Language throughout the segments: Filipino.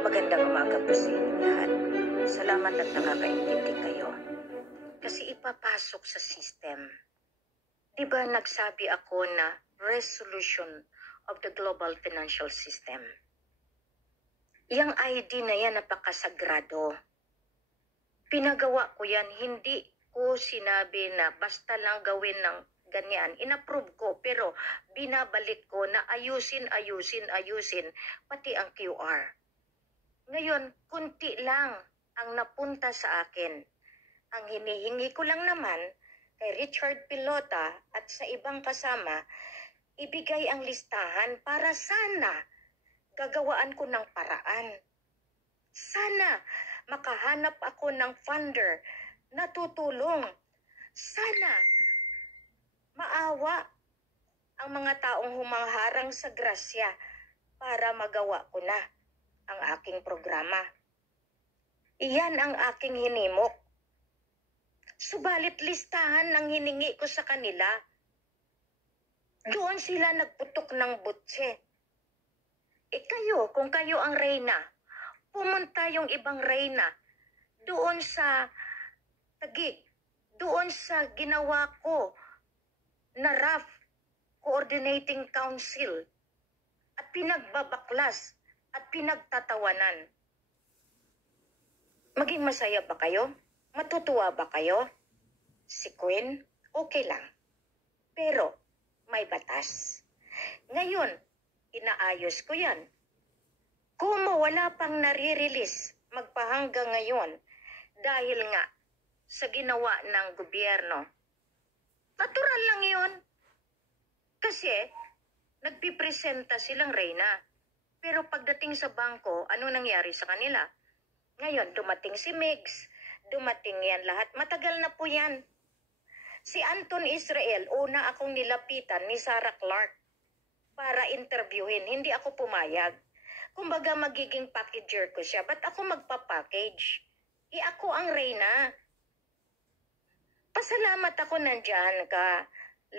Magandang umaga po sa inyong lahat. Salamat at nakakaintindi kayo. Kasi ipapasok sa system. Di ba nagsabi ako na resolution of the global financial system? Yang ID na yan napakasagrado. Pinagawa ko yan, hindi ko sinabi na basta lang gawin ng ganyan. Inapprove ko, pero binabalik ko na ayusin, pati ang QR. Ngayon, kunti lang ang napunta sa akin. Ang hinihingi ko lang naman kay Richard Pilota at sa ibang kasama, ibigay ang listahan para sana gagawaan ko ng paraan. Sana makahanap ako ng funder na tutulong. Sana maawa ang mga taong humaharang sa grasya para magawa ko na ang aking programa. Iyan ang aking hinimok. Subalit listahan ng hiningi ko sa kanila. Doon sila nagputok ng butse. Kayo, kung kayo ang reyna, pumunta yung ibang reyna doon sa Taguig, doon sa ginawa ko na RAF, Coordinating Council, at pinagbabaklas at pinagtatawanan. Maging masaya ba kayo? Matutuwa ba kayo? Si Queen, okay lang. Pero may batas. Ngayon, inaayos ko yan. Kung wala pang nare-release magpahanggang ngayon dahil nga sa ginawa ng gobyerno, natural lang yun. Kasi nagpipresenta silang reyna. Pero pagdating sa bangko, ano nangyari sa kanila? Ngayon, dumating si Migs, dumating yan lahat. Matagal na po yan. Si Anton Israel, una akong nilapitan ni Sarah Clark para interviewin. Hindi ako pumayag. Kumbaga magiging packager ko siya. Ba't ako magpapackage? Ako ang reyna. Pasalamat ako nandyan ka,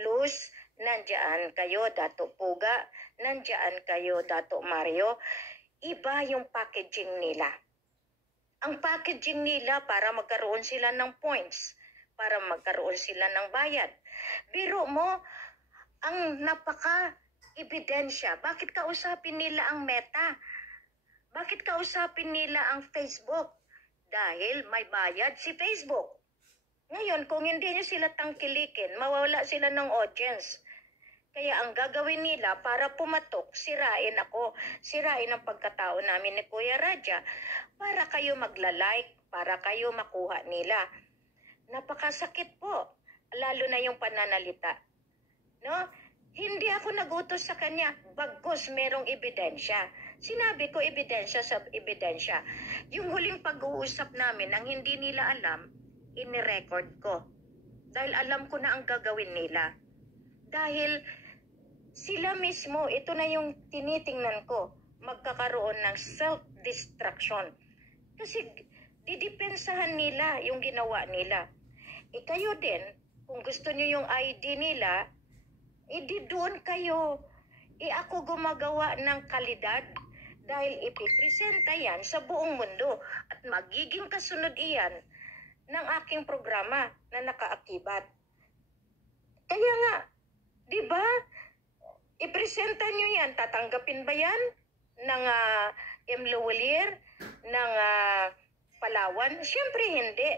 Luz. Nandiyan kayo, Dato Puga. Nandiyan kayo, Dato Mario. Iba yung packaging nila. Ang packaging nila para magkaroon sila ng points, para magkaroon sila ng bayad. Biro mo, ang napaka-ebidensya. Bakit kausapin nila ang Meta? Bakit kausapin nila ang Facebook? Dahil may bayad si Facebook. Ngayon, kung hindi nyo sila tangkilikin, mawawala sila ng audience. Kaya ang gagawin nila para pumatok, sirain ako, sirain ang pagkatao namin ni Kuya Raja, para kayo magla-like, para kayo makuha nila. Napakasakit po, lalo na yung pananalita. No? Hindi ako nagutos sa kanya, bagkus merong ebidensya. Sinabi ko ebidensya sa ebidensya. Yung huling pag-uusap namin, ang hindi nila alam, ini-record ko. Dahil alam ko na ang gagawin nila. Dahil sila mismo, ito na yung tinitingnan ko, magkakaroon ng self-destruction. Kasi didepensahan nila yung ginawa nila. Kayo din, kung gusto nyo yung ID nila, di doon kayo. Ako gumagawa ng kalidad dahil ipipresenta yan sa buong mundo at magiging kasunod iyan ng aking programa na nakaakibat. Kaya nga, di ba? Ipresenta nyo yan. Tatanggapin ba yan ng M. Lawalier, ng Palawan? Siyempre hindi.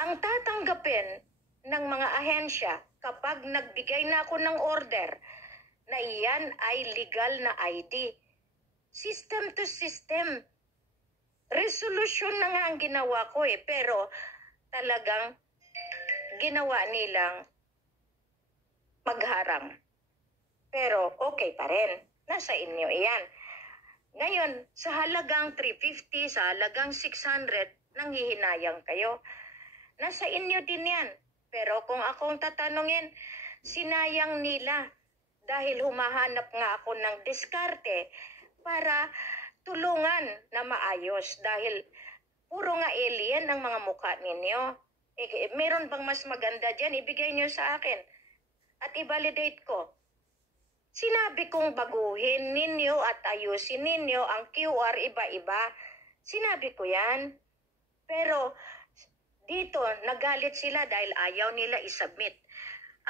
Ang tatanggapin ng mga ahensya kapag nagbigay na ako ng order na iyan ay legal na ID. System to system. Resolution na nga ang ginawa ko pero talagang ginawa nilang magharang. Pero okay pa rin. Nasa inyo iyan. Ngayon, sa halagang 350, sa halagang 600, nanghihinayang kayo. Nasa inyo din yan. Pero kung akong tatanungin, sinayang nila dahil humahanap nga ako ng diskarte para tulungan na maayos dahil puro nga alien ang mga mukha ninyo. Meron bang mas maganda dyan? Ibigay nyo sa akin at i-validate ko. Sinabi kong baguhin ninyo at ayusin ninyo ang QR iba-iba. Sinabi ko yan. Pero dito, nagalit sila dahil ayaw nila isubmit.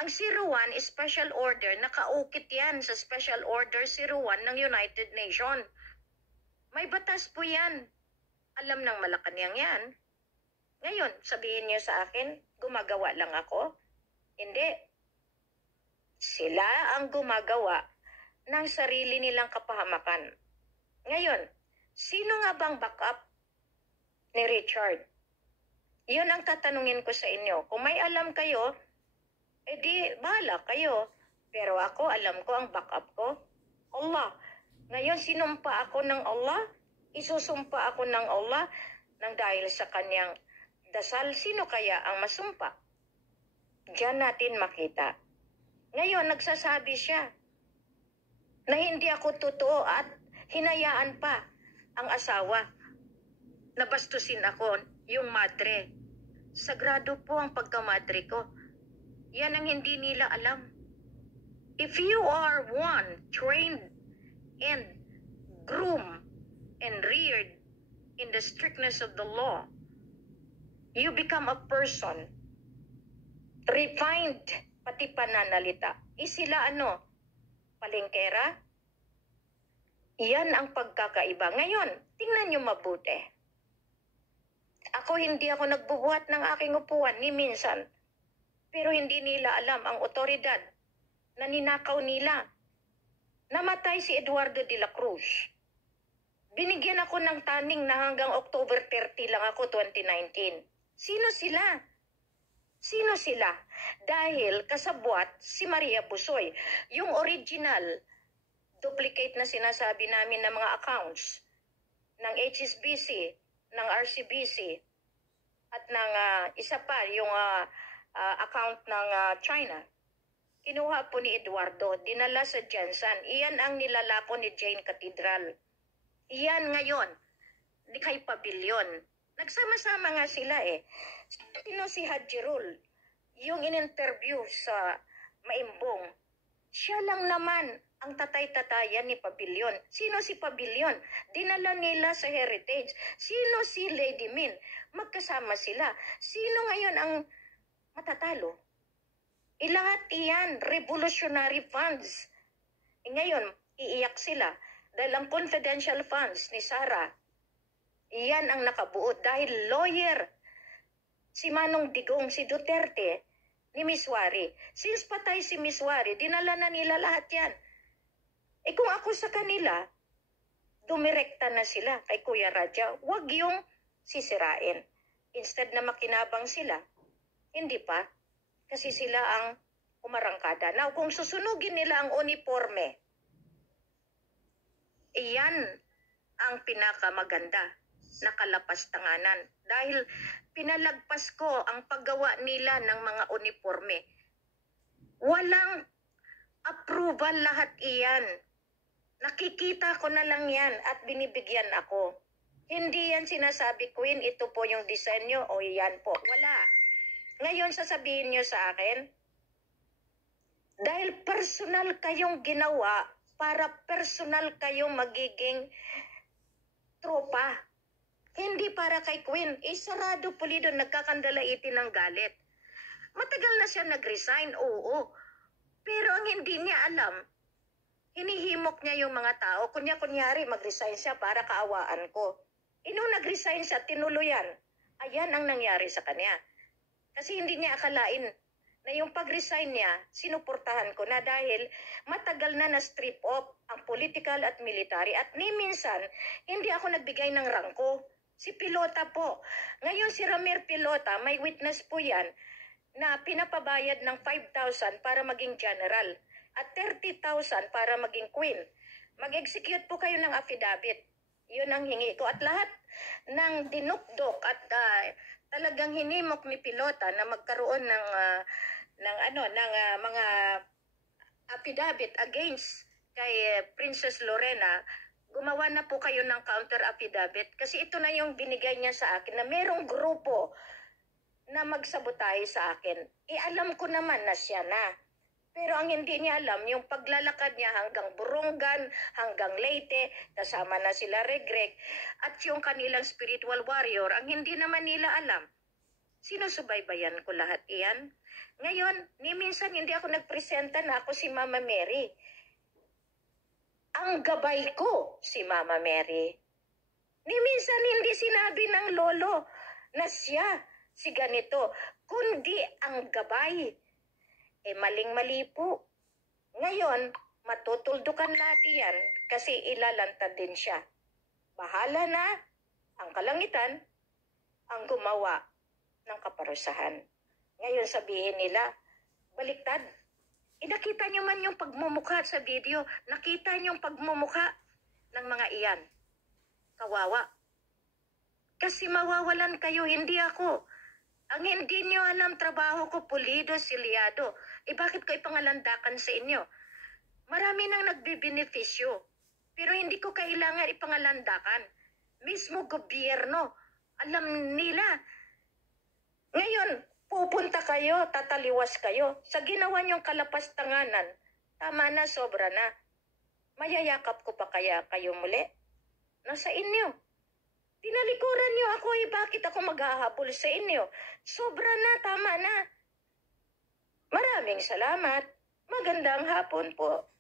Ang 01 special order, nakaukit yan sa special order 01 ng United Nations. May batas po yan. Alam ng Malacanang yan. Ngayon, sabihin niyo sa akin, gumagawa lang ako? Hindi. Sila ang gumagawa ng sarili nilang kapahamakan. Ngayon, sino nga bang backup ni Richard? Yun ang tatanungin ko sa inyo. Kung may alam kayo, edi bahala kayo. Pero ako, alam ko ang backup ko. Allah. Ngayon, sinumpa ako ng Allah. Isusumpa ako ng Allah nang dahil sa kanyang dasal. Sino kaya ang masumpa? Diyan natin makita. Ngayon, nagsasabi siya na hindi ako totoo at hinayaan pa ang asawa. Nabastusin ako, yung madre. Sagrado po ang pagkamadre ko. Yan ang hindi nila alam. If you are one trained and groomed and reared in the strictness of the law, you become a person refined, pati pananalita. Sila palengkera? Yan ang pagkakaiba. Ngayon, tingnan nyo mabuti. Hindi ako nagbubuhat ng aking upuan ni minsan. Pero hindi nila alam ang otoridad na ninakaw nila. Namatay si Eduardo de la Cruz. Binigyan ako ng taning na hanggang October 30 lang ako, 2019. Sino sila? Sino sila? Dahil kasabwat si Maria Busoy. Yung original, duplicate na sinasabi namin ng mga accounts ng HSBC, ng RCBC, at ng isa pa, yung account ng China. Kinuha po ni Eduardo, dinala sa Jansan. Iyan ang nilalako ni Jane Cathedral. Iyan ngayon, ni kay Pavilion. Nagsama-sama nga sila eh. Sino si Haji Rul? Yung in-interview sa Maimbong. Siya lang naman ang tatay-tatayan ni Pavilion. Sino si Pavilion? Dinala nila sa Heritage. Sino si Lady Min? Magkasama sila. Sino ngayon ang matatalo? Lahat iyan, revolutionary funds. Ngayon, iiyak sila dahil ang confidential funds ni Sara, iyan ang nakabuo dahil lawyer si Manong Digong, si Duterte, ni Miswari. Since patay si Miswari, dinala na nila lahat yan. Kung ako sa kanila, dumirekta na sila kay Kuya Raja, wag yung sisirain. Instead na makinabang sila, hindi pa. Kasi sila ang umarangkada. Now, kung susunugin nila ang uniforme, iyan ang pinakamaganda na kalapastanganan. Dahil pinalagpas ko ang paggawa nila ng mga uniforme. Walang approval lahat iyan. Nakikita ko na lang yan at binibigyan ako. Hindi yan sinasabi ko yun, ito po yung disenyo o yan po. Wala. Ngayon sasabihin nyo sa akin, dahil personal kayong ginawa para personal kayong magiging tropa. Hindi para kay Queen. Sarado Pulido, nagkakandalaitin ng galit. Matagal na siya nag-resign, oo. Pero ang hindi niya alam, hinihimok niya yung mga tao. Kunyari, mag-resign siya para kaawaan ko. Nung nag-resign siya, tinuluyan. Ayan ang nangyari sa kanya. Kasi hindi niya akalain na yung pag-resign niya, sinuportahan ko na dahil matagal na na-strip off ang political at military. At ni minsan, hindi ako nagbigay ng rangko. Si Pilota po. Ngayon si Ramir Pilota, may witness po yan, na pinapabayad ng 5,000 para maging general at 30,000 para maging queen. Mag-execute po kayo ng affidavit. Yun ang hingi ko. At lahat ng dinukdok at talagang hinimok ni Pilota na magkaroon ng mga affidavit against kay Princess Lorena, gumawa na po kayo ng counter affidavit kasi ito na yung binigay niya sa akin na merong grupo na magsabotahe sa akin. Alam ko naman na siya na. Pero ang hindi niya alam, yung paglalakad niya hanggang Burungan, hanggang Leyte, kasama na sila Regreg, at yung kanilang spiritual warrior, ang hindi naman nila alam. Sinusubaybayan ko lahat iyan. Ngayon, ni minsan hindi ako nagpresenta na ako si Mama Mary. Ang gabay ko si Mama Mary. Ni minsan hindi sinabi ng lolo na siya si ganito, kundi ang gabay. Maling-mali po. Ngayon, matutuldukan lahat yan kasi ilalantad din siya. Bahala na ang kalangitan ang gumawa ng kaparusahan. Ngayon sabihin nila, baliktad. Nakita niyo man yung pagmumukha sa video. Nakita niyo yung pagmumukha ng mga iyan. Kawawa. Kasi mawawalan kayo, hindi ako. Ang hindi niyo alam, trabaho ko, pulido, silyado. Bakit ko ipangalandakan sa inyo? Marami nang nagbibenepisyo. Pero hindi ko kailangan ipangalandakan. Mismo gobyerno, alam nila. Ngayon, pupunta kayo, tataliwas kayo. Sa ginawa niyong kalapastanganan, tama na, sobra na. Mayayakap ko pa kaya kayo muli? Nasa inyo. Tinalikuran niyo ako, bakit ako maghahabol sa inyo? Sobra na, tama na. Maraming salamat. Magandang hapon po.